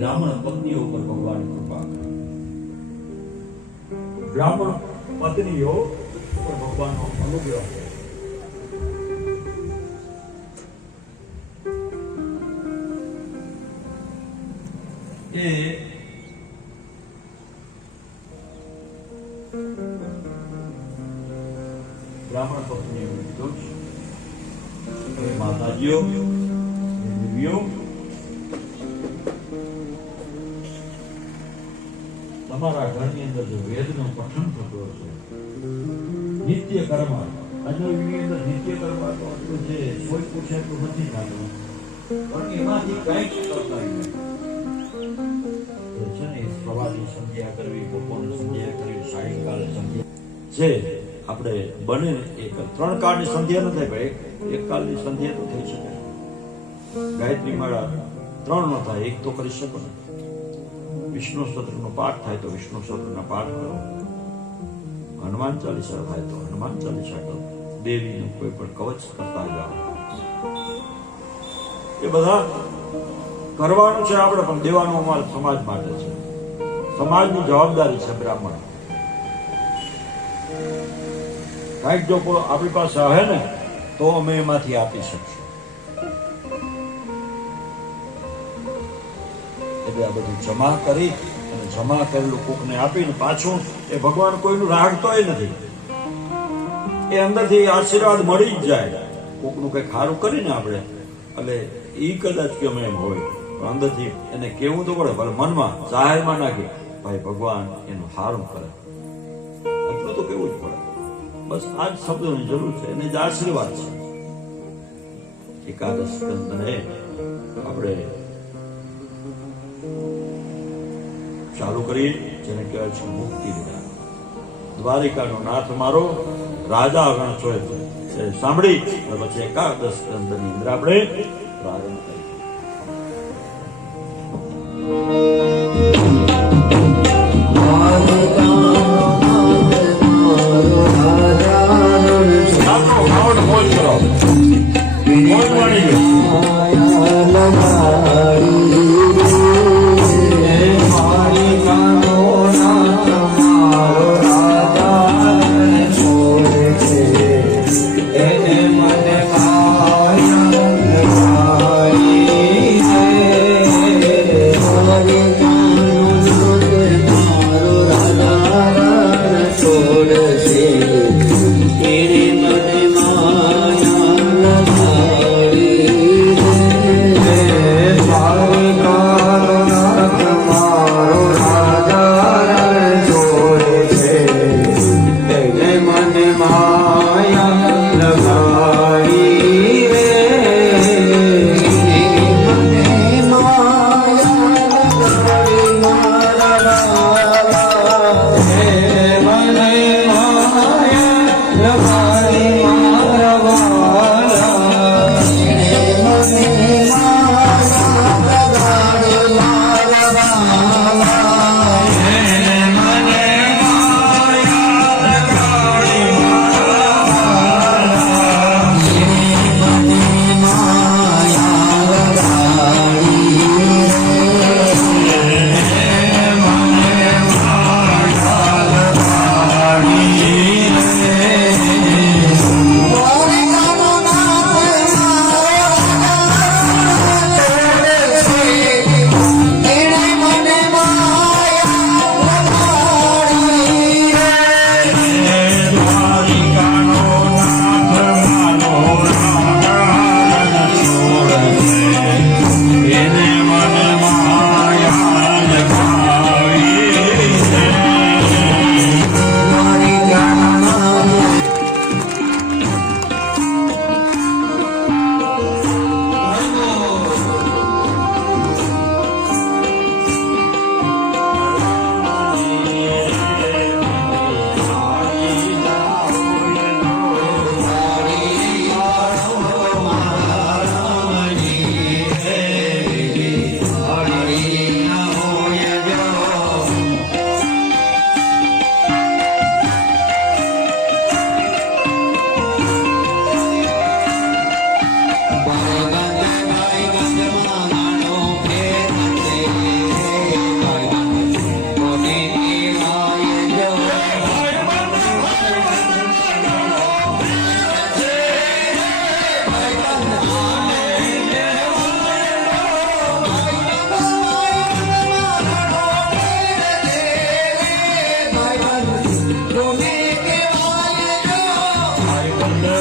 બ્રાહ્મણ પત્નીઓ પર ભગવાન કૃપા કરે. બ્રાહ્મણ પત્નીઓ પર ભગવાનનો અનુગ્રહ છે. એ બ્રાહ્મણ પત્નીઓ કીધું છે માતાજીઓ દેવીઓ તમારા ઘરની અંદર જે વેદનું પઠન થતું હશે નિત્ય કર્મ અજ્ઞાની અંદર નિત્ય કર્મ તો આટલું છે કોઈ પૂછે એટલું નથી થતું પણ એમાંથી કંઈક કરતા નહીં છે ને સવારની સંધ્યા કરવી બપોરની સંધ્યા કરવી સાયંકાલે સંધ્યા છે આપણે બને એક 3 કાળની સંધ્યા ન થાય ભાઈ એક કાળની સંધ્યા તો થઈ શકે ગાયત્રી માળા 3 ન થાય એક તો કરી શકો ને વિષ્ણુ સ્તોત્રનો પાઠ થાય તો વિષ્ણુ સ્તોત્રના પાઠ કરો હનુમાન ચાલીસા થાય તો હનુમાન ચાલીસા કરો દેવીનું કોઈ પણ કવચ કરતા જાઓ એ બધા કરવાનું છે આપણે પણ દેવાનું અમારા સમાજ માટે છે સમાજની જવાબદારી છે બ્રાહ્મણ કાંઈક જો આપણી પાસે આવે ને તો અમે એમાંથી આપી શકશું એટલે આ બધું જમા કરી અને જમા કરેલું કોકને આપીને પાછું એ ભગવાન કોઈનું રાગતોય નથી એ અંદરથી આશીર્વાદ મળી જ જાય કોકનું કંઈ ખારું કરીને આપણે એટલે એ કદાચ ગમે એમ હોય પણ અંદરથી એને કેવું તો પડે ભલે મનમાં જાહેરમાં નાખી ભાઈ ભગવાન એનું સારું કરે એટલું તો કેવું જ પડે બસ આ જ શબ્દોની જરૂર છે એને જ આશીર્વાદ છે એકાદશ સ્કંદને આપણે ચાલુ કરી જેને કહેવાય છે મુક્તિ વિધાન દ્વારિકાનો નાથ મારો રાજા ગણ ચોય છે સાંભળી પછી એકાદશ સ્કંદની અંદર આપણે પ્રારંભ કરીએ માયા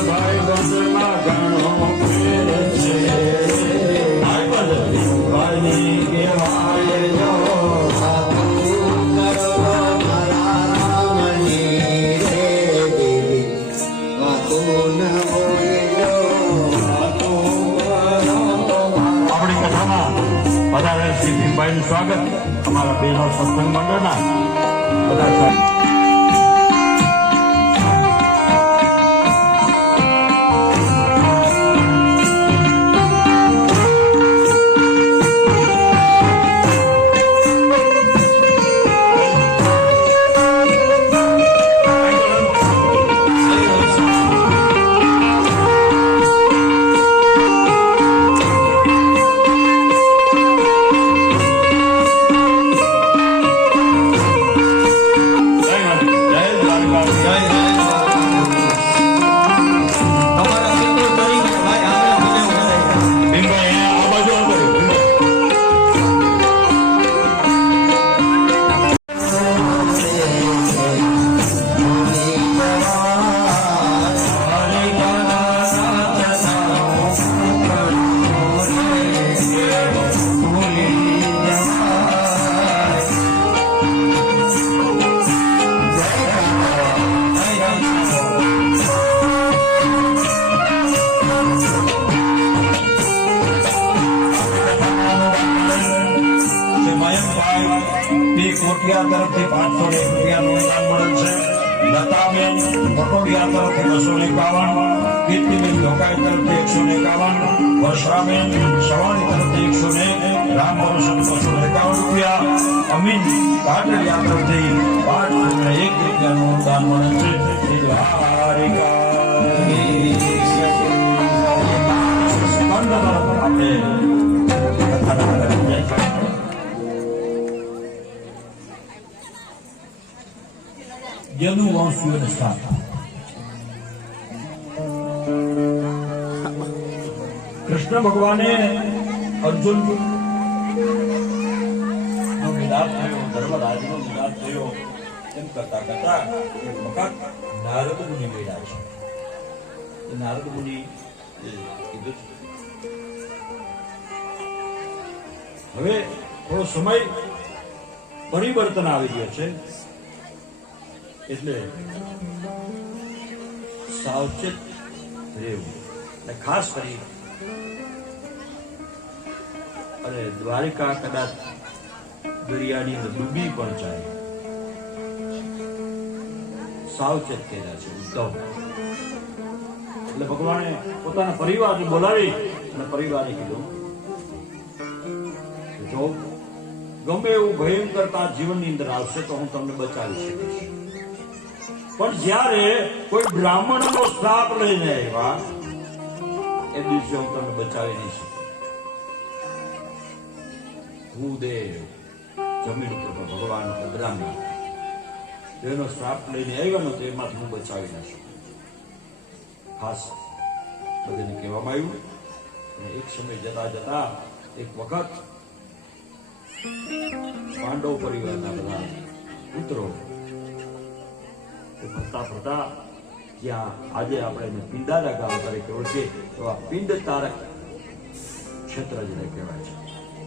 ભાઈ બંધમાં ઘણો ફેર છે ભાઈની કહેવાય જો આપણી કથામાં પધારેલ શ્રી ભીમભાઈનું સ્વાગત અમારા બેનો સત્સંગ મંડળના બધા સ્વાગત. કોટિયા તરફથી 501 રૂપિયાનું ઇનામ મળેલ છે. લતાબેન પટોડિયા તરફથી 251, કીર્તિબેન ઢોકાઈ તરફથી 151, વર્ષાબેન સવાણી તરફથી 101, રામ ભરોસન 251 રૂપિયા, અમીન કાટડિયા તરફથી 501 રૂપિયાનું દાન મળેલ છે. આપણે યદુવંશીઓને સ્થાપના. કૃષ્ણ ભગવાને અર્જુન નો મિલાપ થયો, ધર્મરાજનો મિલાપ થયો. એમ કરતા કરતા એક વખત નારદ મુનિ મળ્યા છે. નારદ મુનિ કીધું હવે થોડો સમય પરિવર્તન આવી ગયો છે એટલે સાવચેત રહેવું. ખાસ કરી અને દ્વારિકા કદાચ દરિયાની ડૂબી પણ જાય, સાવચેત કર્યા છે ઉદ્ધવ. એટલે ભગવાને પોતાના પરિવારને બોલાવી અને પરિવારે કીધું જો ગમે એવું ભયંકરતા જીવનની અંદર આવશે તો હું તમને બચાવી શકીશ, પણ જ્યારે કોઈ બ્રાહ્મણનો શ્રાપ લઈને આવ્યા એ દિવસે હું તમને બચાવી નહીં શકું. ભૂદેવ જમીન ઉપર ભગવાન પધરામ્યા, જેનો શ્રાપ લઈને આવ્યો તો એમાંથી હું બચાવી ના શકું. ખાસ બધાને કહેવામાં આવ્યું. અને એક સમય જતા જતા એક વખત પાંડવ પરિવારના બધા પુત્રો ફરતા ફરતા જ્યાં આજે આપણે એને પિંડારા ગામ તરીકે ઓળખીએ એવા પિંડ તારક ક્ષેત્ર જેને કહેવાય છે,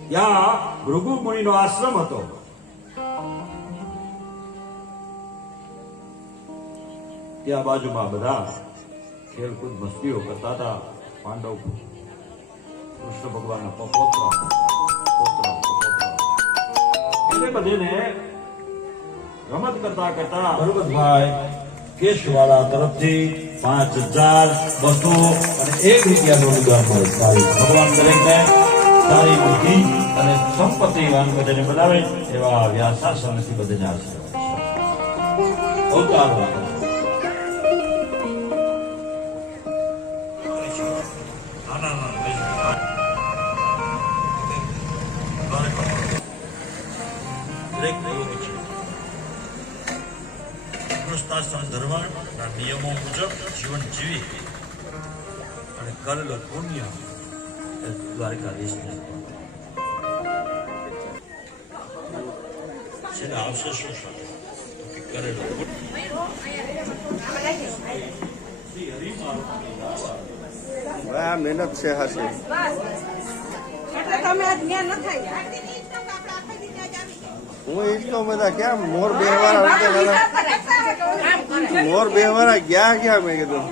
ત્યાં ભૃગુ મુનિનો આશ્રમ હતો. ત્યાં બાજુમાં બધા ખેલકૂદ મસ્તીઓ કરતા હતા. પાંડવ કૃષ્ણ ભગવાનના પૌત્ર એને બધીને રમત કરતા કરતા ભરતભાઈ કેશવાળા તરફથી 5200 અને 1 રૂપિયાનું અનુદાન મળે. ભગવાન દરેકને સારી બુદ્ધિ અને સંપત્તિવાન બધાને બનાવે એવા વ્યાસાસનથી બધાને આશીર્વાદ. ધર્મના નિયમો મુજબ જીવન જીવી અને કરેલો પુણ્ય દ્વારકાધીશને છેલ્લે આવશે શું કરેલો આ મહેનત છે હાશે. હું એ જ કહું બધા ક્યાં મોર બેહવાના મોર બેહવાના ગયા મેં કીધું.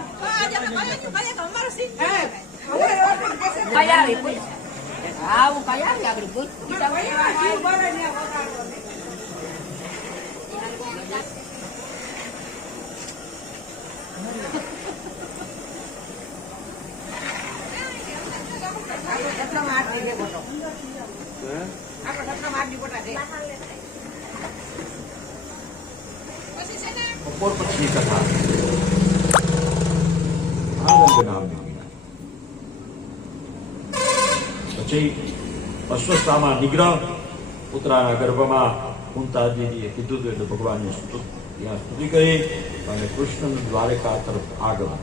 બપોર પછી કથા આનંદ નામની. પછી અશ્વસ્થામાં નિગ્રહ, પુત્રના ગર્ભમાં કુંતાજીએ કીધું હતું એટલે ભગવાનની ત્યાં સ્તુતિ કરી અને કૃષ્ણ દ્વારકા તરફ આગળ.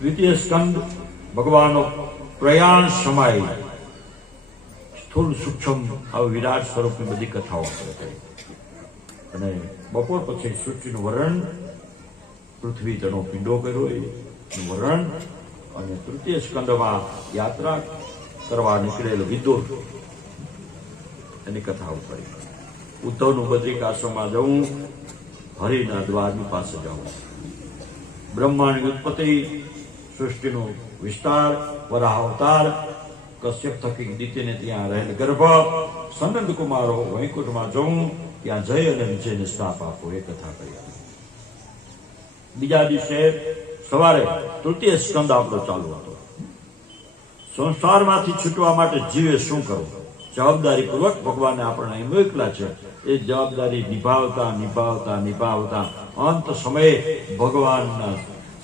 દ્વિતીય સ્કંદ ભગવાનનો પ્રયાણ સમય સ્થૂળ સૂક્ષ્મ વિરાટ સ્વરૂપની બધી કથાઓ આપણે કરી. અને બપોર પછી સૃષ્ટિનું વર્ણન, પૃથ્વી તેનો પિંડો કર્યો એનું વર્ણન, અને તૃતીય સ્કંદમાં યાત્રા કરવા નીકળેલો વિદુર એની કથાઓ કરી. ઉદ્ધવનું બદ્રિકાશ્રમમાં જવું, હરિના દ્વારની પાસે જવું, બ્રહ્માંડની ઉત્પત્તિ, સૃષ્ટિનો વિસ્તાર, વરાહ અવતાર, કશ્યપ થકી દિત્યને ત્યાં રહેલ ગર્ભ, સનંદ કુમારો વૈકુંઠમાં જવું, ત્યાં જય અને વિજયને શ્રાપ આપો, એ કથા કરી. બીજા દિવસે સવારે તૃતીય સ્કંદ આપણો ચાલુ હતો. સંસારમાંથી છૂટવા માટે જીવે શું કરવું, જવાબદારી પૂર્વક ભગવાને આપણને અહીં મોકલા છે. એ જવાબદારી નિભાવતા અંત સમયે ભગવાનના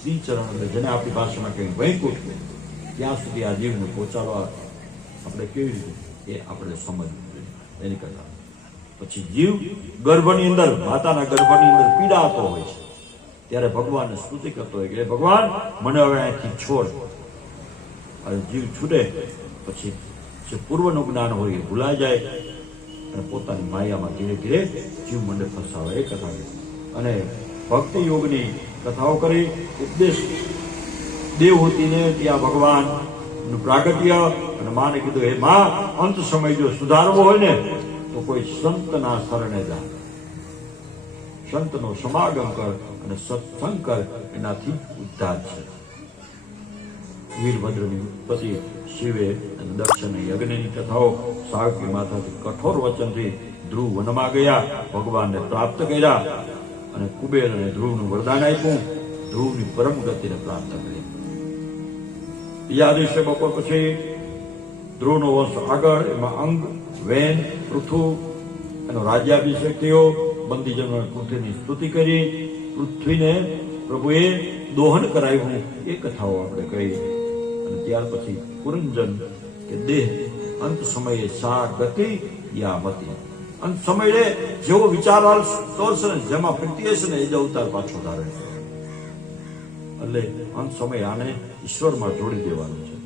શ્રી ચરણ, જેને આપણી ભાષામાં કહીએ વૈકુંઠ, ત્યાં સુધી આ જીવને પહોંચાડવા આપણે કેવી રીતે એ આપણે સમજવું જોઈએ, એની કથા. પછી જીવ ગર્ભની અંદર, માતાના ગર્ભની અંદર પીડાતો હોય છે, ત્યારે ભગવાનને સ્તુતિ કરતો હોય કે ભગવાન મને હવે અહીંથી છોડ. અને જીવ છૂટે પછી જે પૂર્વનું જ્ઞાન હોય એ ભૂલાઈ જાય અને પોતાની માયામાં ધીરે ધીરે જીવ મને ફસાવે, એ કથા કરી. અને ભક્તિ યોગની કથાઓ કરી. ઉપદેશ દેવહૂતિને ત્યાં ભગવાનનું પ્રાગટ્ય, અને માને કીધું હે માં, અંત સમય જો સુધારવો હોય ને તો કોઈ સંતના શરણે જા, સંતનો સમાગમ કર અને સત્સંગ કર, એનાથી ઉદ્ધાર છે. વીરભદ્રની ઉત્પત્તિ, શિવે અને દક્ષને યજ્ઞની કથાઓ, સાવકી માતાથી કઠોર વચનથી ધ્રુવ વનમાં ગયા, ભગવાનને પ્રાપ્ત કર્યા, અને કુબેર અને ધ્રુવનું વરદાન આપ્યું, ધ્રુવની પરમ ગતિને પ્રાપ્ત કરી. બીજા દિવસે બપોર પછી ધ્રુવનો વંશ આગળ, એમાં અંગ, વેન, પૃથુ એનો રાજ્યાભિષેક થયો. બંદીજનો પૃથ્વીની સ્તુતિ કરી, પૃથ્વીને પ્રભુએ દોહન કરાવ્યું, એ કથાઓ આપણે કહી. અને ત્યાર પછી પુરંજન કે દેહ અંત સમયે સા ગતિ યા મતિ, અંત સમયે જેવો વિચાર આવતો હશે ને, જેમાં પ્રીતિ હશે ને, એ જ અવતાર પાછો ધારણ કરે. એટલે અંત સમયે આને ઈશ્વરમાં જોડી દેવાનું છે.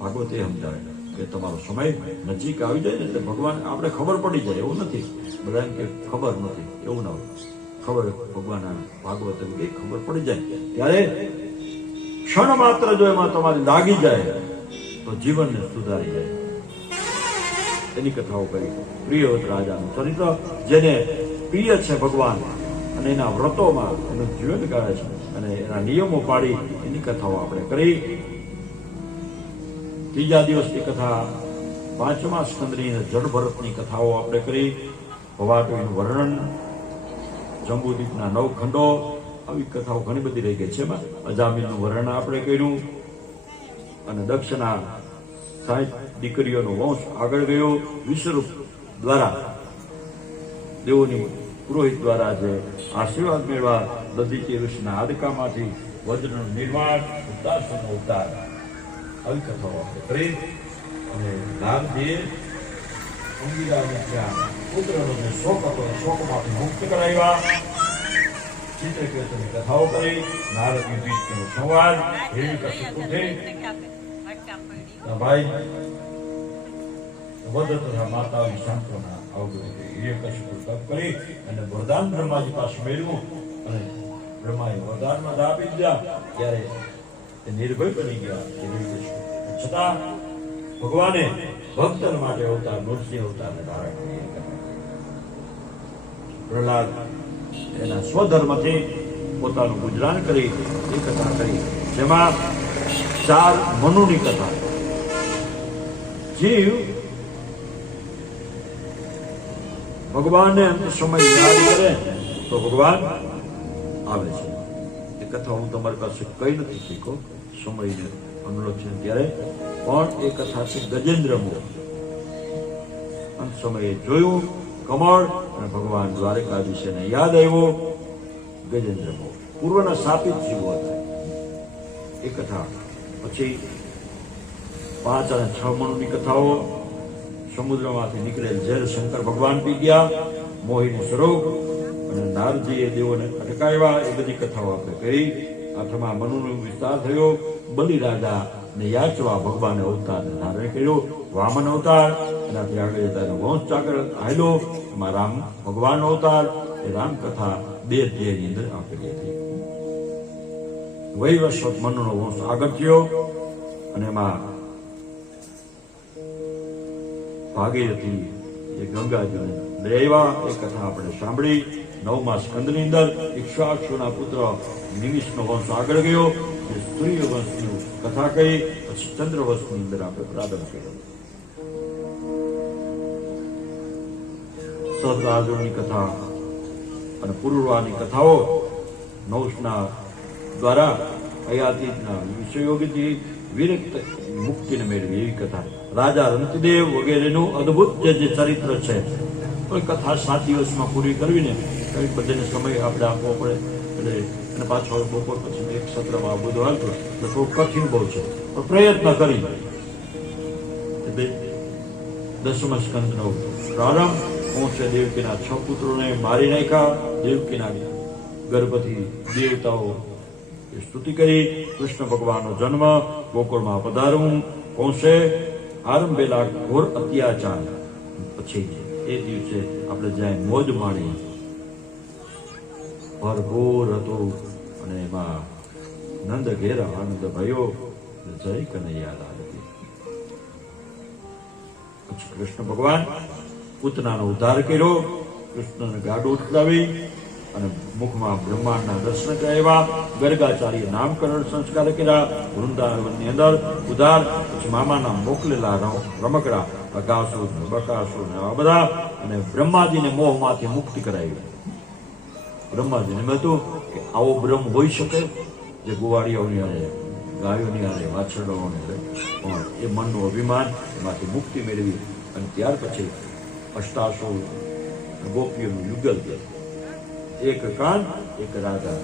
ભાગવતે સમજાવે કે તમારો સમય નજીક આવી જાય ને એટલે ભગવાન આપણે ખબર પડી જાય, એવું નથી બધાને કે ખબર નથી, એવું ના હોય. ખબર ભગવાન ભાગવત એ ખબર પડી જાય ત્યારે ક્ષણ માત્ર જો એમાં તમારી લાગી જાય તો જીવનને સુધારી જાય. એની કથાઓ કરી. પ્રિયવત રાજાનું ચરિત્ર, જેને પ્રિય છે ભગવાન, અને એના વ્રતોમાં એનું જીવન ગાળે છે અને એના નિયમો પાડી, એની કથાઓ આપણે કરી. ત્રીજા દિવસની કથા, પાંચમા સ્કંદની જળભરતની કથાઓ આપણે કરી. ભવાટોનું વર્ણન, જંબુદ્વીપના 9 ખંડો, આવી કથાઓ ઘણી બધી રહી ગઈ છે. એમાં અજામિલનું વર્ણન આપણે કર્યું. અને દક્ષના 60 દીકરીઓનો વંશ આગળ ગયો. વિશ્વરૂપ દ્વારા, દેવોની પુરોહિત દ્વારા જે આશીર્વાદ મેળવા, દધીચી ઋષિના હાડકામાંથી વજ્રનું નિર્માણ, ઉદાસનો ઉદ્ધાર, આવી કથાઓ આપણે કરી. અને નારદજીએ અંગિરાને ત્યાં પુત્રનો જે શોક હતો એ શોકમાંથી મુક્ત કરાવ્યા. ચિત્રકેતુની કથાઓ કરી. નારદ યુધિષ્ઠિરનો સંવાદ, હિરણ્યકશિપુ ભાઈ વધ તથા માતાની સાંત્વના, આવું બધું હિરણ્યકશિપુ તપ કરી અને વરદાન બ્રહ્માજી પાસે મેળવ્યું. અને બ્રહ્માએ વરદાનમાં આપી દીધા ત્યારે એ નિર્ભય બની ગયા કે છતાં ભગવાને ભક્તન માટે અવતાર નૃસિંહ અવતારને ધારણ કર્યા. પ્રહલાદ એના સ્વધર્મથી પોતાનું ગુજરાન કરી એ કથા કરી, જેમાં 4 મનુની કથા. જીવ ભગવાનને અંત સમય યાદ કરે તો ભગવાન આવે છે. એ કથા હું તમારી પાસે કઈ નથી શીખો સમયને અનુલક્ષણ ત્યારે, પણ એ કથા છે ગજેન્દ્ર મોહ. અંત સમયે જોયું કમળ અને ભગવાન દ્વારકાધીશને યાદ આવ્યો ગજેન્દ્ર મોહ. પૂર્વના સ્થાપિત જીવો હતા એ કથા. પછી 5 અને 6 મનુની કથાઓ. સમુદ્રમાંથી નીકળેલ ઝેર શંકર ભગવાન પી ગયા, મોહિની સ્વરૂપ અને નારદજીએ દેવોને અટકાવ્યા, એ બધી કથાઓ આપણે કરી. 8મા મનુનો વિસ્તાર થયો. બલિ રાજાને યાચવા ભગવાને અવતારને ધારણ કર્યો, વામન અવતાર. એનાથી આગળ જતા વંશ આગળ હાલ્યો, એમાં રામ ભગવાનનો અવતાર. એ રામકથા 2 અધ્યાયની અંદર આપેલી હતી. વૈવસ્વત મનુનો વંશ આગળ થયો અને એમાં ભાગીરથી એ ગંગાજીને દયાવ્યા, એ કથા આપણે સાંભળી. 9મા સ્કંદની અંદર ઇક્ષાક્ષુના પુત્ર નિમિષનો વંશ આગળ ગયો, એ સૂર્ય વંશની કથા કહી. પછી ચંદ્ર વંશની અંદર આપણે પ્રારંભ કર્યો. સહસ્રાર્જુનની કથા અને પુરુરવાની કથાઓ નૌશના દ્વારા અયાતીતના વિષયોગથી વિરક્ત મુક્તિને મેળવી એવી કથા. રાજા રંતિદેવ વગેરેનું અદ્ભુત જે ચરિત્ર છે, કોઈ કથા 7 દિવસમાં પૂરી કરવીને કઈ બધાને સમય આપણે આપવો પડે, એટલે અને પાછો બપોર પછી એક સત્રમાં આ બધું હાલતું એટલે થોડું કઠિન બહુ છે, પણ પ્રયત્ન કરી. 10મા સ્કંદનો પ્રારંભ. પહોંચે દેવકીના 6 પુત્રોને મારી નાખ્યા. દેવકીના ગર્ભથી દેવતાઓ સ્તુતિ કરી. કૃષ્ણ ભગવાનનો જન્મ, ગોકુળમાં પધારવું, પહોંચે આરંભેલા ઘોર અત્યાચાર. પછી એ દિવસે આપણે જ્યાં મોજ માણી ભરપૂર હતું અને એમાં નંદ ઘેર આનંદ ભયો, જય કનૈયા લાલ. પછી કૃષ્ણ ભગવાન પૂતનાનો ઉદ્ધાર કર્યો, કૃષ્ણને ગાડું ઉઠલાવી અને મુખમાં બ્રહ્માંડના દર્શન કરાવ્યા. ગર્ગાચાર્ય નામકરણ સંસ્કાર કર્યા વૃંદાવનની અંદર ઉદ્ધાર. પછી મામાના મોકલેલા રમકડા અગાસુર બકાસુર આ બધા, અને બ્રહ્માજીને મોહમાંથી મુક્તિ કરાવી. બ્રહ્માજીને એમ હતું કે આવો બ્રહ્મ હોઈ શકે જે ગુવાળીઓની હારે, ગાયોની હારે, વાછરડોની હારે, પણ એ મનનું અભિમાન, એમાંથી મુક્તિ મેળવી. અને ત્યાર પછી અષ્ટાસો ગોપીઓનું યુગલ છે, એક કાન એક રાજા,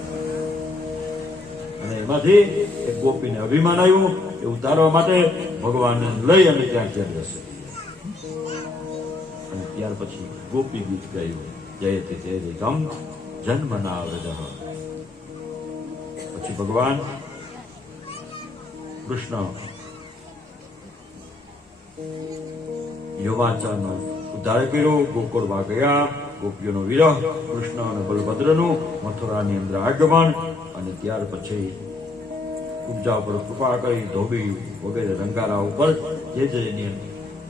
અને એમાંથી એક ગોપીને અભિમાન આવ્યું. એ ઉતારવા માટે ભગવાનને લઈ અને ત્યાં જશે. અને ત્યાર પછી ગોપી ગીત ગાયું, જયતે તે ગમ જન્મના વ્રજ. પછી ભગવાન કૃષ્ણ યુવાચાનો ઉદ્ધાર કર્યો, ગોકુળમાં ગયા. ગોપીઓનો વિરહ, કૃષ્ણ અને બલભદ્રનું મથુરાની અંદર આગમન, અને ત્યાર પછી ઉપજા ઉપર કૃપા કરી ધોબી વગેરે રંગારા ઉપર જે એની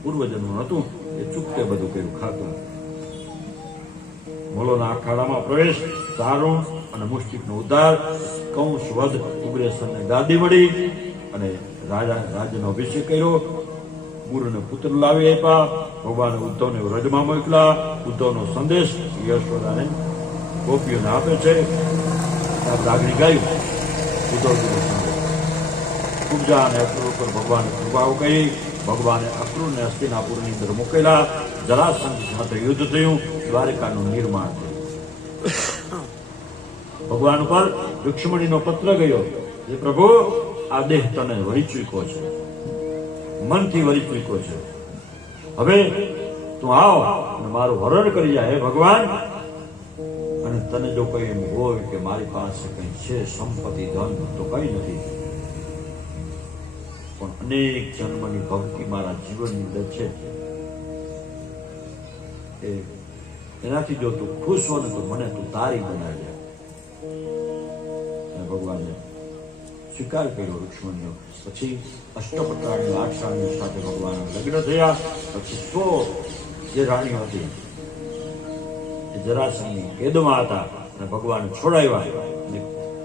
પૂર્વજન્મ હતું એ ચૂકતે બધું કર્યું ખાતું. મોલોના અખાડામાં પ્રવેશ, દારૂણ અને મુષ્ટિકનો ઉદ્ધાર, કંસ વધ, ઉગ્રેસનને ગાદી મળી અને રાજ્યનો અભિષેક કર્યો. ગુરુને પુત્ર લાવી આપ્યા. ભગવાન ઉદ્ધવને વ્રજમાં મોકલા. ઉદ્ધવનો સંદેશ યશોદાને ગોપીઓને આપે છે. લાગણી ગાયું ઉદ્ધવજીનો સંદેશ. કુબજા અને અક્રૂર ઉપર ભગવાને કૃપાઓ કરી. ભગવાને અક્રૂરને હસ્તિનાપુરની અંદર મોકલેલા. જરાસંઘ સાથે યુદ્ધ થયું. દ્વારકાનું નિર્માણ થયું. ભગવાન ઉપર રુક્ષ્મણીનો પત્ર ગયો જે પ્રભુ આ દેહ તને વળી ચૂક્યો છે, મનથી વળી ચૂક્યો છે, હવે તું આવ અને મારું હરણ કરી જાય. હે ભગવાન, અને તને જો કઈ એમ હોય કે મારી પાસે કઈ છે સંપત્તિ ધન તો કઈ નથી, પણ અનેક જન્મની ભક્તિ મારા જીવનની અંદર છે, એનાથી જો તું ખુશ હો ને તો મને તું તારી બનાવી દે. ભગવાને સ્વીકાર કર્યો રૂક્ષ્મણીનો. પછી અષ્ટપટાણી 8 રાણીઓ સાથે ભગવાન લગ્ન થયા. પછી 100 જે રાણીઓ હતી એ જરાસંઘની કેદમાં હતા અને ભગવાન છોડાવ્યા અને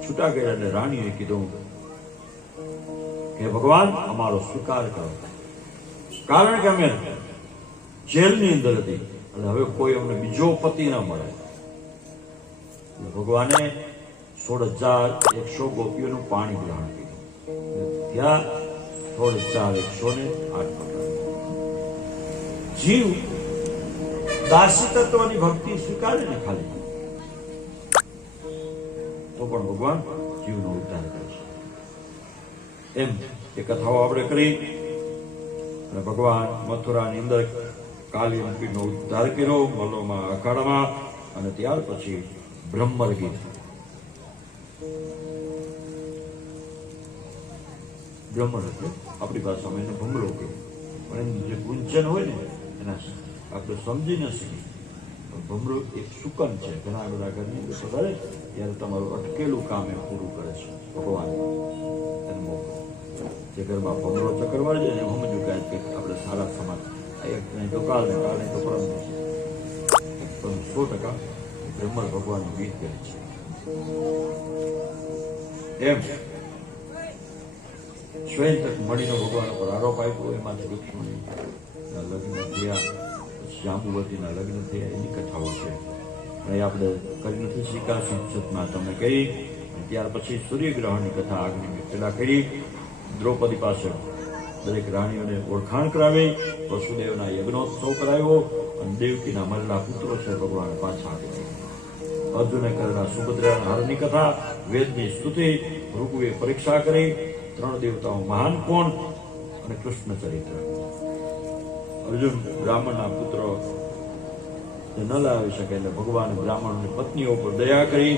છૂટા કર્યા. એટલે રાણીએ કીધું કે ભગવાન અમારો સ્વીકાર કરો, કારણ કે અમે જેલની અંદર હતી અને હવે કોઈ અમને બીજો પતિ ન મળે. ભગવાને 16,100 ગોપીઓનું પાણી ગ્રહણ કર્યું. ત્યાં 16,108 જીવ દાસી તત્વની ભક્તિ સ્વીકારે ને ખાલી તો પણ ભગવાન જીવનો ઉદ્ધાર કરે છે. એમ એ કથાઓ આપણે કરી અને ભગવાન મથુરાની અંદર કાલિયંપીનો ઉદ્ધાર કર્યો મલોમાં અખાડામાં. અને ત્યાર પછી બ્રહ્મર ગીત. બ્રહ્મર એટલે આપણી ભાષામાં એને ભમરો કહે, પણ એનું જે ગુંજન હોય ને એના આપણે સમજી ન શકીએ. ભમરો એક સુકન છે. ઘણા બધા ઘરની અંદર પધારે ત્યારે તમારું અટકેલું કામ એ પૂરું કરે છે ભગવાન. એને મોકલો જે ઘરમાં ભમરો ચક્કર વાળે છે એને સમજવું કે આપણે સારા સમાજ તો કાલે તો પરમ દિવસે. પણ 100% બ્રહ્મર ભગવાનનું ગીત કહે છે. એમ શ્વેતક મણીનો ભગવાન પર આરોપ આપ્યો. એમાંથી રૂક્ષ્મણીના લગ્ન થયા, જાંબુવતીના લગ્ન થયા, એની કથાઓ છે. અને આપણે કરી નથી શીખા સંસદમાં તમે કહી. ત્યાર પછી સૂર્યગ્રહણની કથા આગળની પેલા કરી. દ્રૌપદી પાસે દરેક રાણીઓને ઓળખાણ કરાવી, વસુદેવના યજ્ઞોત્સવ કરાવ્યો અને દેવકીના મરેલા પુત્રો છે ભગવાન પાછા આપી. અર્જુને કરેલા સુભદ્રાના હરની કથા, વેદની સ્તુતિ, ઋગ્વે પરીક્ષા કરી, 3 દેવતાઓ મહાન કોણ અને કૃષ્ણ ચરિત્ર. અર્જુન બ્રાહ્મણના પુત્રો ન લાવી શકે એટલે ભગવાન બ્રાહ્મણની પત્નીઓ પર દયા કરી.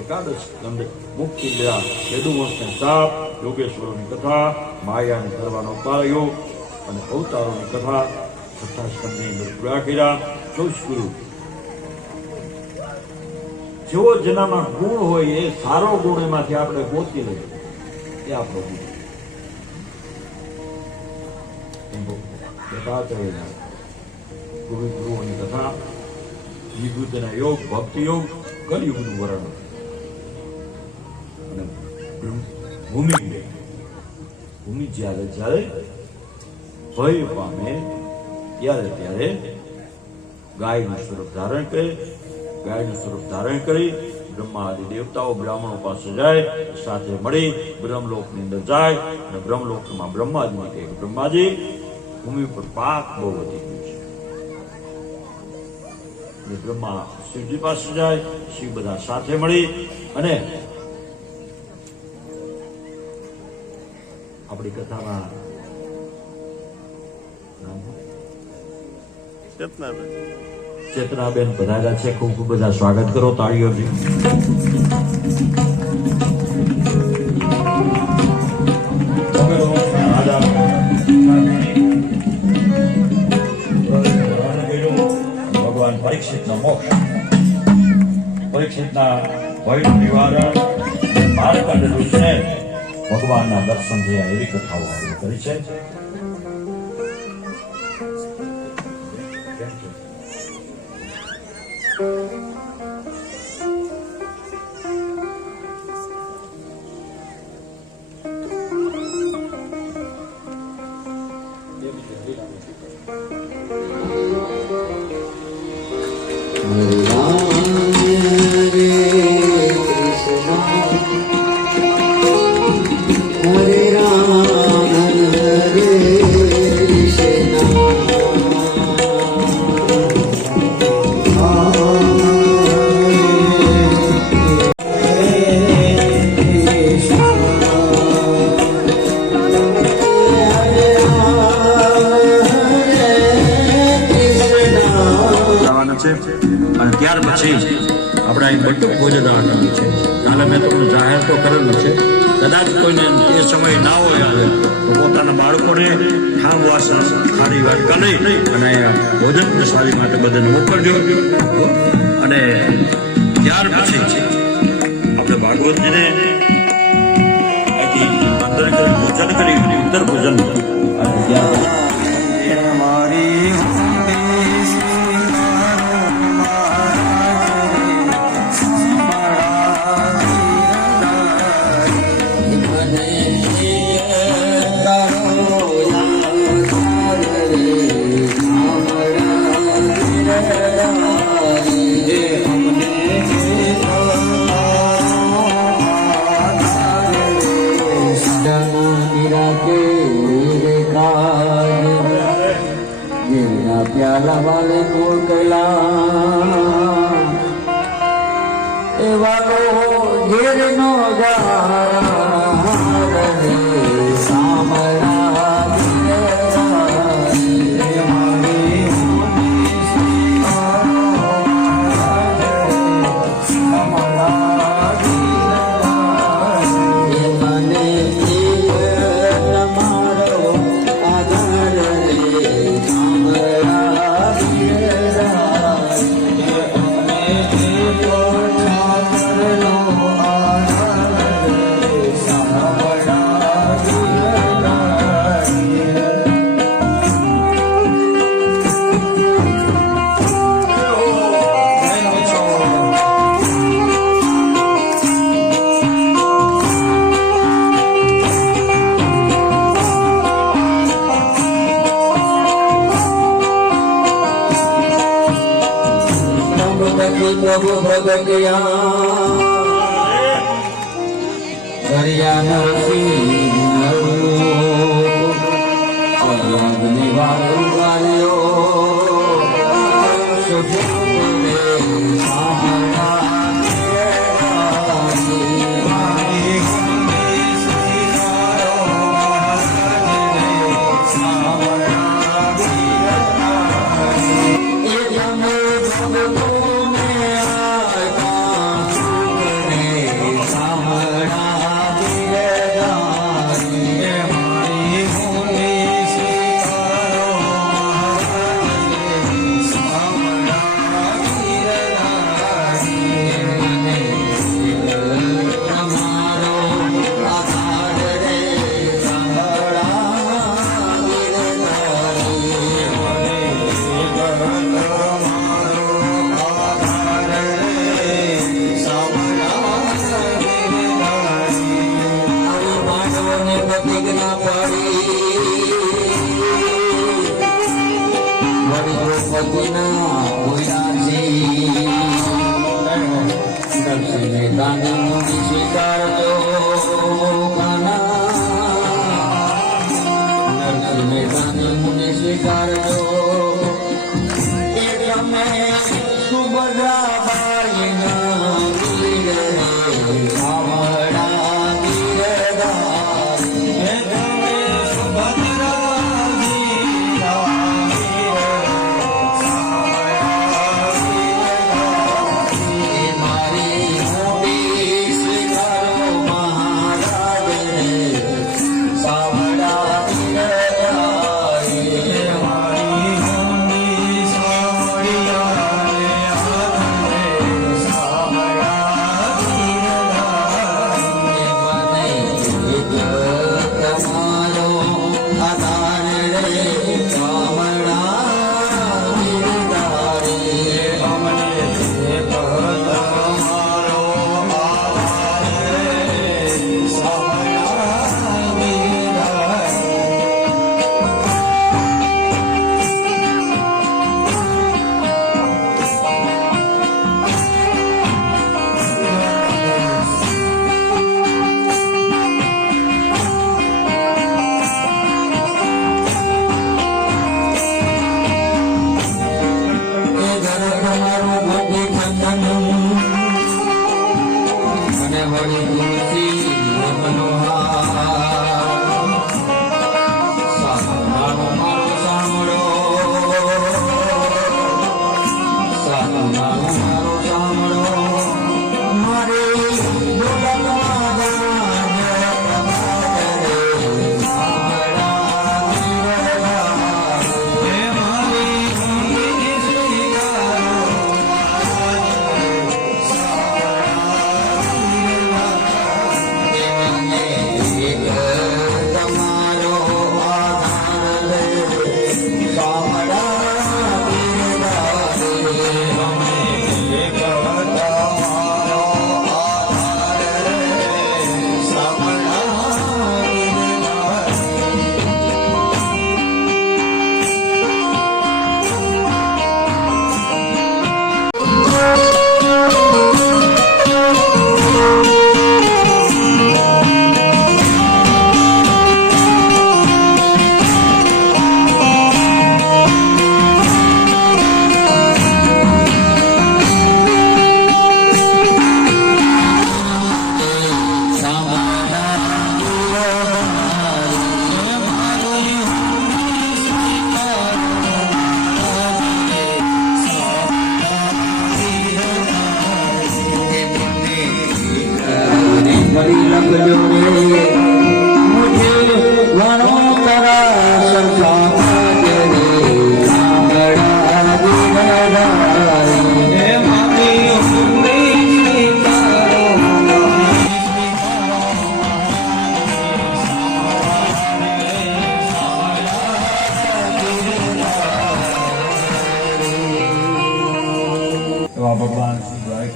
એકાદશ સ્કંદ મુક્તિ લીધા, યદુવંશને શાપ, યોગેશ્વરોની કથા, માયાને કરવાનો ઉપાયો અને અવતારોની કથા 6 સ્કંદની અંદર પૂરા કર્યા. 24 ગુરુ. જેવો જેનામાં ગુણ હોય એ સારો ગુણ એમાંથી આપણે ગોતી લઈએ એ આપણો ગુણ. ગુરુઓની કથા, વિભૂતિના યોગ, ભક્તિ યોગ, કલયુગનું વર્ણન અને ભૂમિ જ્યારે જ્યારે ભય પામે ત્યારે ગાયનું સ્વરૂપ ધારણ કરે. ગાયનું સ્વરૂપ ધારણ કરી બ્રહ્મા આદિ દેવતાઓ બ્રાહ્મણો પાસે જાય, સાથે મળી બ્રહ્મલોકની અંદર જાય અને બ્રહ્મલોકમાં બ્રહ્માજીને કહે કે બ્રહ્માજી, ભૂમિ પર પાપ બહુ વધી ગયું છે. બ્રહ્મા શિવજી પાસે જાય, શિવ બધા સાથે મળી અને આપણી કથામાં ચેતનાબેન પધાર્યા છે. ખૂબ ખૂબ બધા સ્વાગત કરો તાળીઓથી. ભગવાન પરીક્ષિતનો મોક્ષ, પરીક્ષિતના ભયનું નિવારણ, માર્કંડ ઋષિને ભગવાનના દર્શન થયા એવી કથાઓ આપણે કરી છે. અને ત્યાર પછી આપણે અહીં બટુક ભોજન રાખવાનું છે. કાલે મેં તમને જાહેર તો કરેલું છે. કદાચ કોઈને એ સમય ના હોય આવે તો પોતાના બાળકોને ઠામ વાસણ સારી વાટકા લઈ અને ભોજન પ્રસાદી માટે બધાને મોકલજો. અને ત્યાર પછી આપણે ભાગવતજીને વાલે મૂળ કૈલા એવાલો ઘેરનો જારા રે સામળા પ્રભુ ભગયા દરિયા નરસિંહ અગ્નિ વાયુ ગાલ્યો પ્રતિજ્ઞા પડી દ્રૌપદીના નરસિંહ મહેતાની મુનિ સ્વીકારજો નરસિંહ મહેતાની મુનિ સ્વીકારજો એ તમે સુભદ્રા બાઈના વીર રે આવડા વીરદા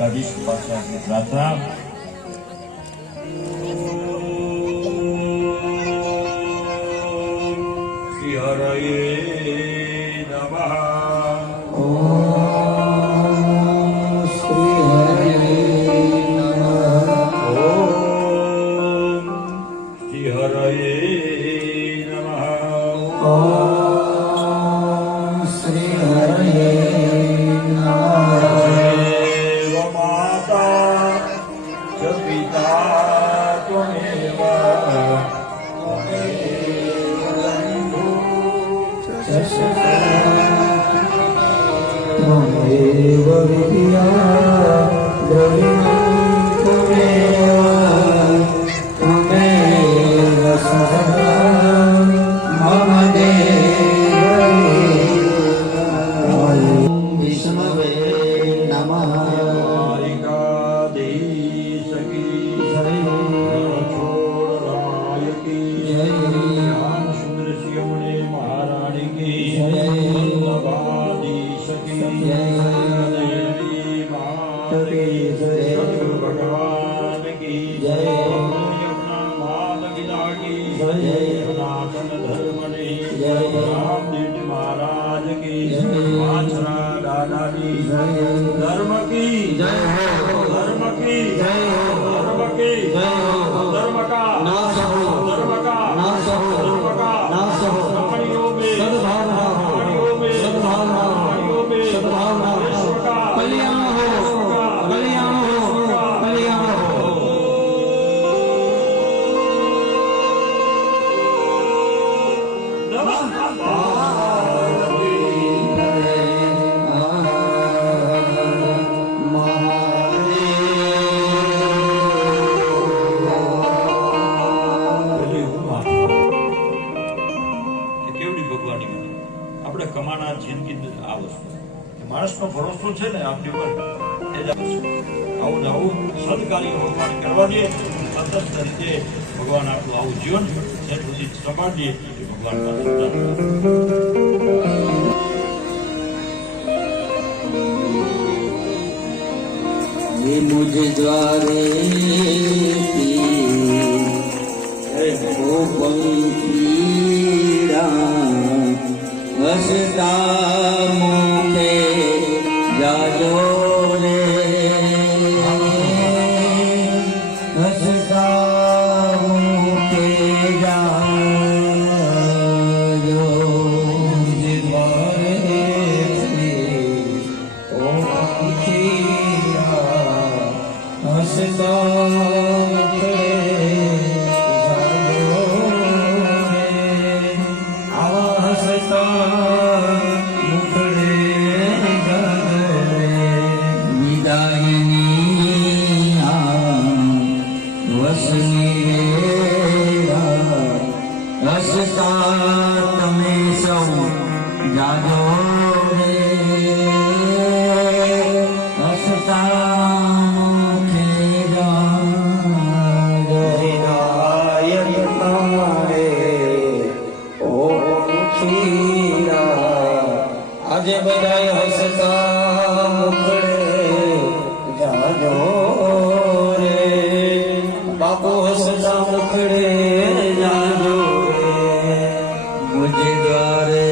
દ્વારકાધીશ પાસે આપની પ્રાર્થના. શ્રી હરયે નમઃ. ધર્મ કી જય હો, ધર્મ કી જય હો, ધર્મ કી જય હો, ધર્મ કા નાશ હો, ધર્મ કા નાશ હો, ધર્મ કા નાશ હો. प्राणियों में सद्भावना हो, प्राणियों में सद्भावना हो, प्राणियों में सद्भावना हो. विश्व का कल्याण हो, कल्याण हो, कल्याण हो. આપણે કમાનાર જિંદગી આ વસ્તુ માણસનો ભરોસો છે ને આપણી ઉપર એ જ આવું ને આવું સદકાર્ય ભગવાન કરવા દે. સતત રીતે ભગવાન આપણું આવું જીવન છે સુધી સંભાળીએ એ ભગવાન मुझ द्वारे हसता मुखे जाजो रे, हसता मुखे जाजो द्वारे ओ हसता मुखे जाजो रे, आवा हसता जाजो रे, हसता मुखे जाजो. વિનાયક તમારે ઓ ખીરા આજે બધાય હસતા મુખડે જાજો રે, બાપુ હસતા મુખડે જાજો રે. મુજે દ્વારે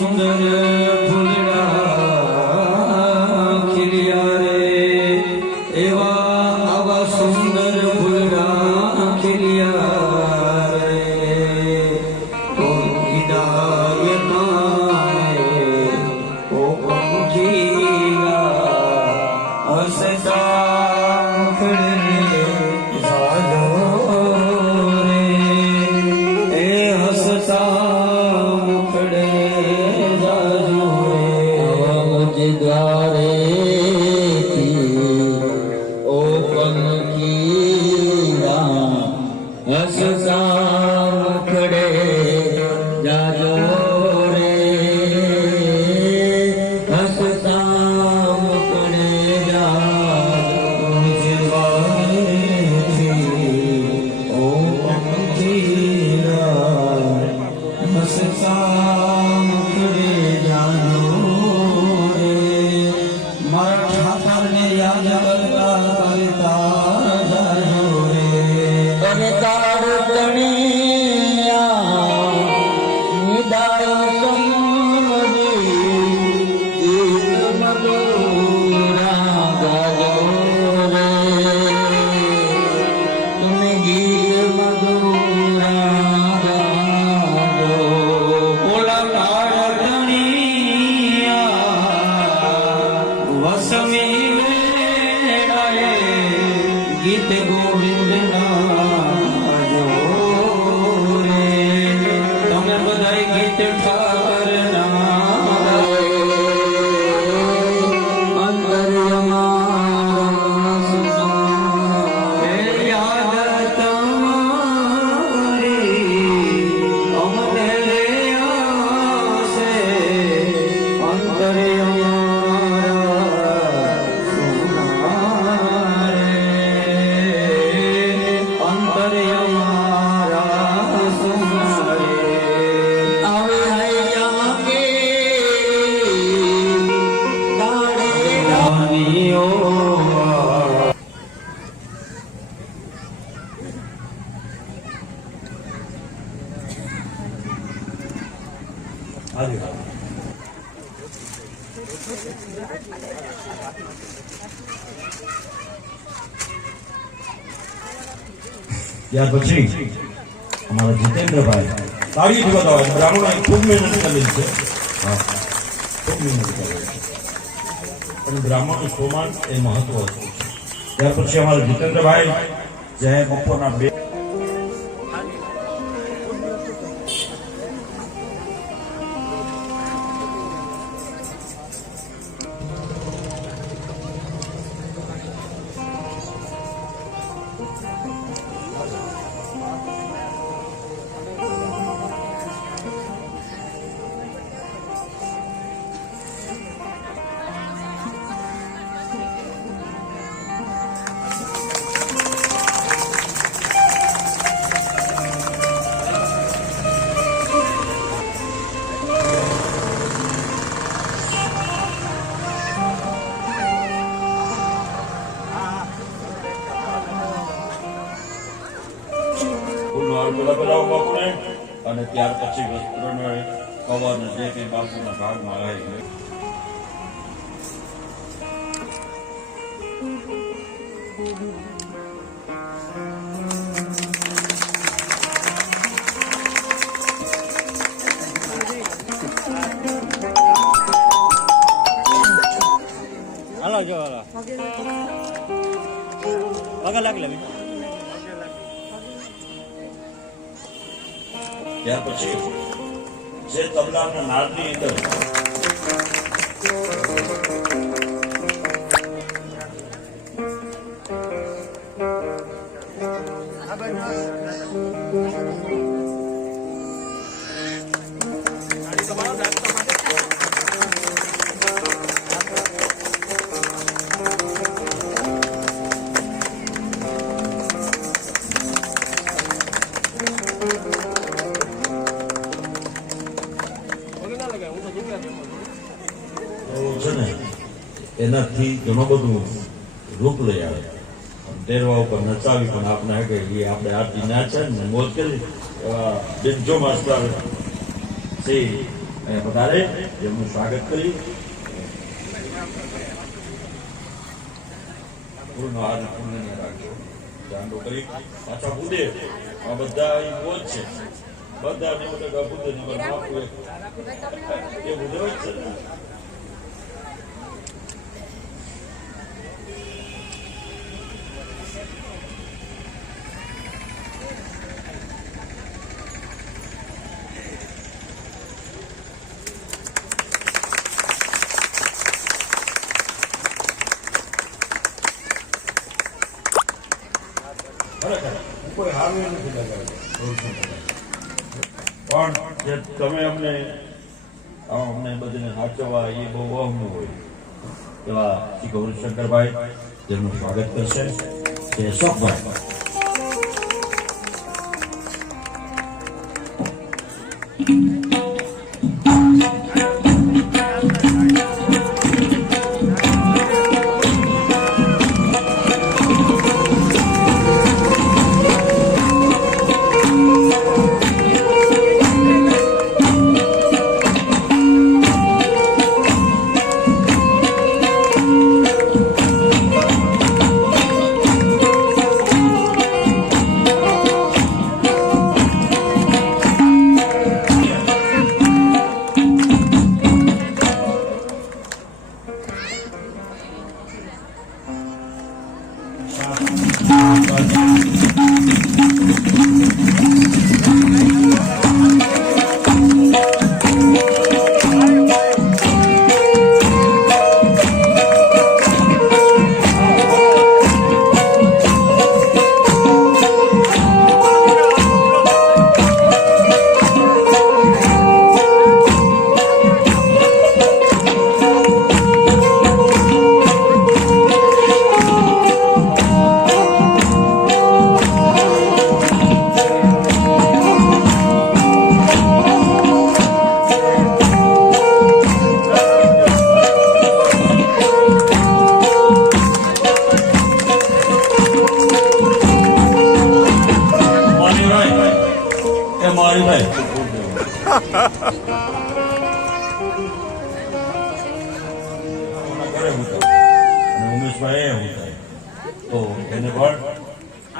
સુંદર ફૂલડા ખીલ્યા રે, એવા આવા સુંદર ફૂલડા ખીલ્યા રે. ઓ હિદાયત મારે ઓ પંખીલા હસતા મુખડે જાજો રે, એ હસતા મુખડે જાજો રે. ત્યાર પછી અમારા જીતેન્દ્રભાઈ તાળીથી બતાવો. બ્રાહ્મણોએ ખૂબ મહેનત કરેલી છે. હા, ખૂબ મહેનત કરેલી છે. પણ બ્રાહ્મણનું સોમાન એ મહત્વ હતું. ત્યાર પછી અમારા જીતેન્દ્રભાઈ જે બપોરના 2 બરાબર બાપુને અને ત્યાર પછી વસ્ત્રને કવર ને જે કંઈ બાપુના ભાગમાં આવી ગયું. હાલો જો હાલો પગા લાગી લે ત્યાર પછી જે તબલાના નાદની અંદર છે ને એનાથી ઘણું બધું રૂપ લઈ આવે. તેરવા ઉપર નચાવી પણ આપણે આગળ આપણે આરતી નાચે ને મોજ કરી એવા બિરજો માસ્ટર શ્રી વધારે એમનું સ્વાગત કરી પૂર્ણ હાર પૂર્ણ રાખજો. ચાંદો કરી પાછા બુદે આ બધા એ મોજ છે. બધા 90% બુદે નંબર બાપુ એ બુદે જ છે ને. કોઈ હારું નથી લગાવ્યું પણ જે તમે અમને બધાને સાચવવા એ બહુ વહમું હોય એવા શ્રી ગૌરીશંકરભાઈ જેમનું સ્વાગત કરશે તે અશોકભાઈ.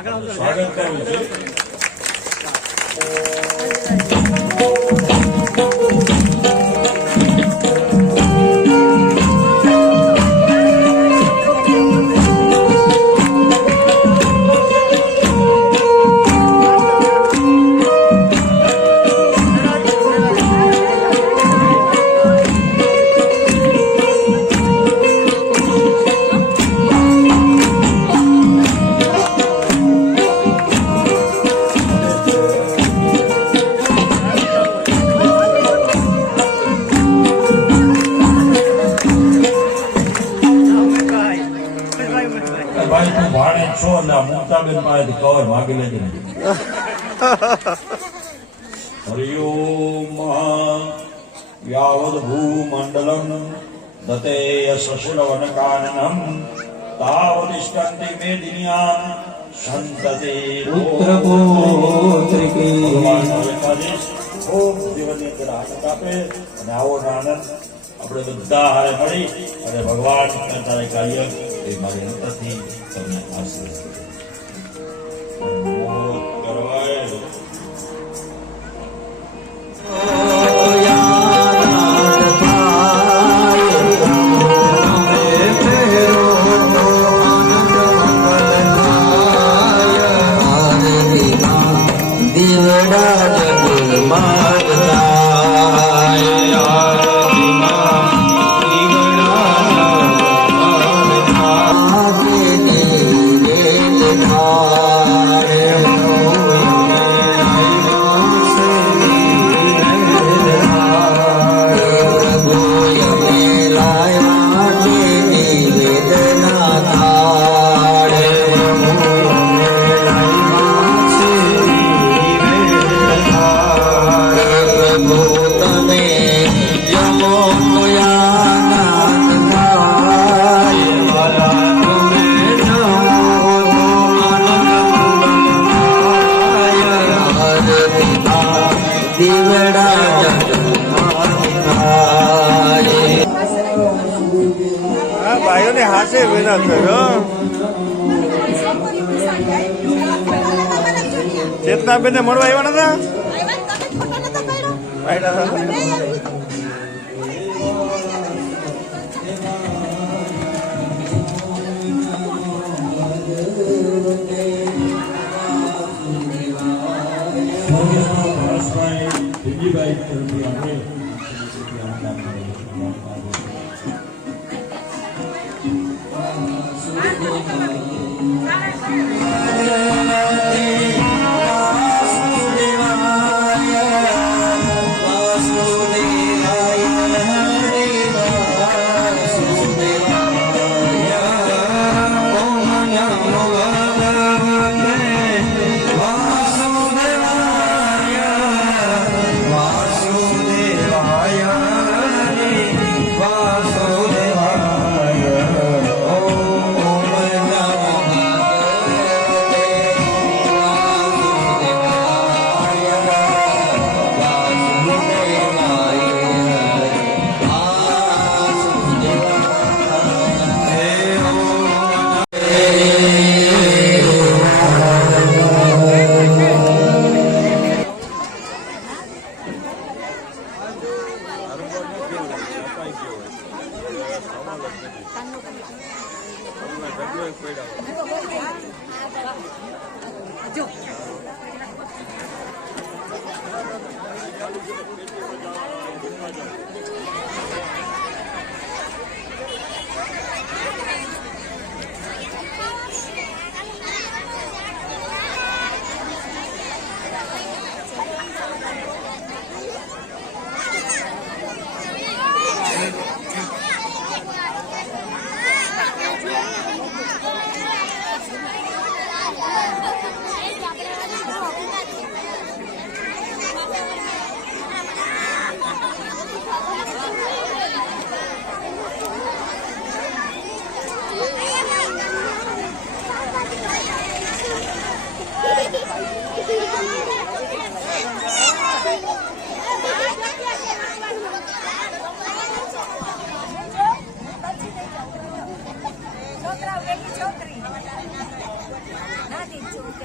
સ્વાગત કરવું છે. ભાઈ તું ભાણે છો એટલે આ મુક્તાબેન પાસેથી કવર માગી લેજે ને. હરિઓમ યાવદ ભૂમંડલમ દતે શશિલવનકાનનમ તાવતિષ્ઠન્તિ મેદિન્યા સંતતે પુત્ર પૌત્રિકી ભગવાનનો આદેશ. ખૂબ જીવનની અંદર આનંદ આપે અને આવો આનંદ આપણે બધા હારે મળી અને ભગવાન તારે કાર્ય એ મારી અંતરથી તમને આશીર્વાદ કરવાય. દીવડા જગલ મારતા આ ભાઈઓને હાથે મહેનત કર્યો. ચેતનાબેનને મળવા આવ્યા નતા?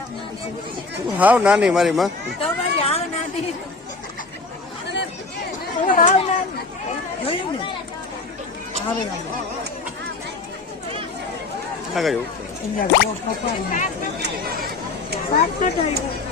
તું હાવ નાની મારી માં તો મારી હાવ નાની હું હાવ નાની જોયું ને હાવ નાની ના કહ્યું અહીંયા ગયો પપ્પા સાત કટાઈ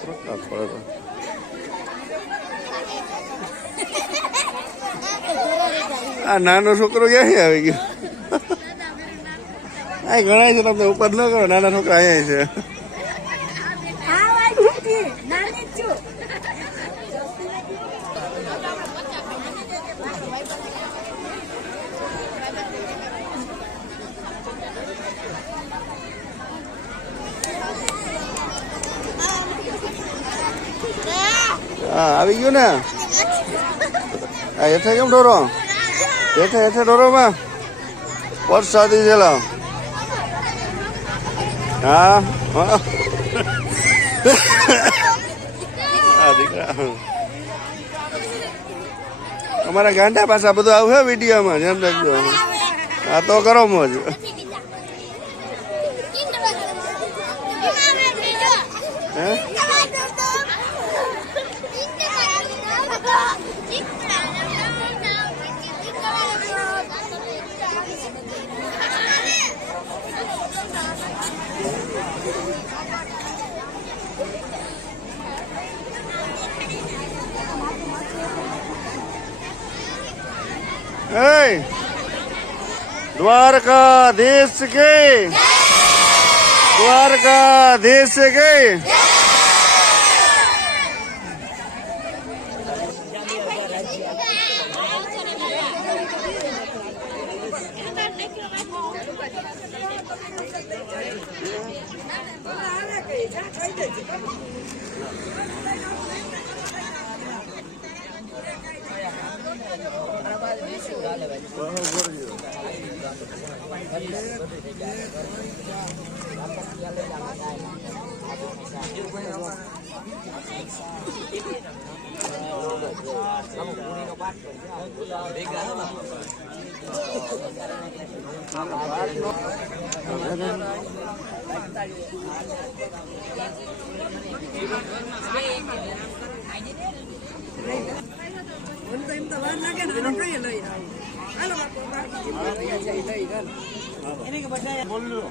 પ્રકાશ પડે તો આ નાનો છોકરો ક્યાંથી આવી ગયો આ ઘણા છે તમને ઉપર ન કરો નાના છોકરા અહીંયા છે હા વાઈ નાની છું હા આવી ગયું ને આ હેઠે કેમ ઢોરો હેઠે હેઠે ઢોરો માં વરસાદી છે લાવ હા દીકરા અમારા ગાંડા પાછા બધું આવું વિડીયોમાં ધ્યાન રાખજો હા તો કરો મોજ હે Hey! द्वारकाधीश के द्वारकाधीश के બોલો